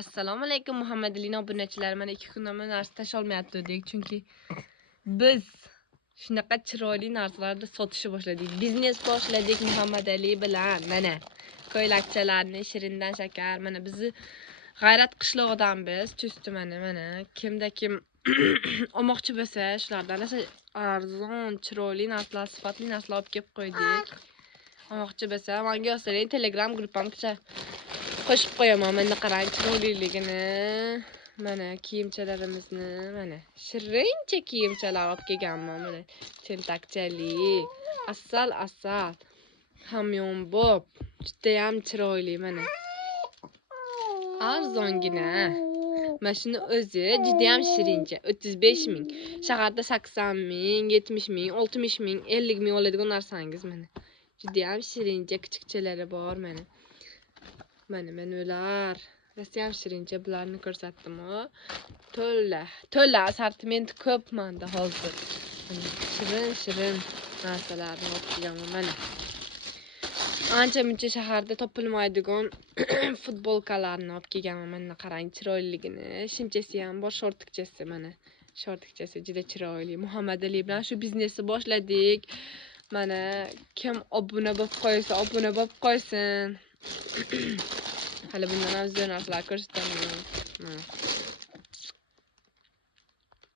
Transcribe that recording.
Assalomu alaykum Muhammadalina obunachilar. Mana 2 kundan beri narsa tasholmayapti chunki biz shunaqa chiroyli narsalarni sotishni boshladik. Biznes boshladik Muhammadali bilan. Mana ko'ylakchalarni Shirindan shakar. Mana bizni G'ayrat qishlog'idanmiz. Chustdi mana kimda kim olmoqchi bo'lsa, shulardan arzon, chiroyli narsalar, sifatli narsalar olib kelib qo'ydik. Olmoqchi bo'lsa, menga yozsang Telegram gruppamga qo'shib qo'yaman. Mana qarang chiroyliligini. Mana kiyimchalarimizni, mana shirincha kiyimchalar olib kelganman. Mana tentakchali, asal hamyonbop, juda ham chiroyli mana. Arzongina. Mana shuni o'zi juda ham shirincha, 35 ming. Shaharda 80 ming, 70 ming, 60 ming, 50 ming oladigan narsangiz mana. Juda ham shirincha kichikchalari bor mana. Mana ular. Rosa ham shirincha bularni ko'rsatdim. To'la assortiment ko'p menda hozir. Shirin narsalarni olib kelganman mana. Ancha-muncha shaharda topilmaydigan futbolkalarni olib kelganman. Mana qarang chiroyliligini. Shimchasi ham bor, shortikchasi mana. Shortikchasi juda chiroyli. Muhammadali bilan shu biznesni boshladik. Mana kim obuna bo'lib qo'ysa, obuna bo'lib qo'ysin. Hali bundan ham zo'r narsalar ko'rsataman.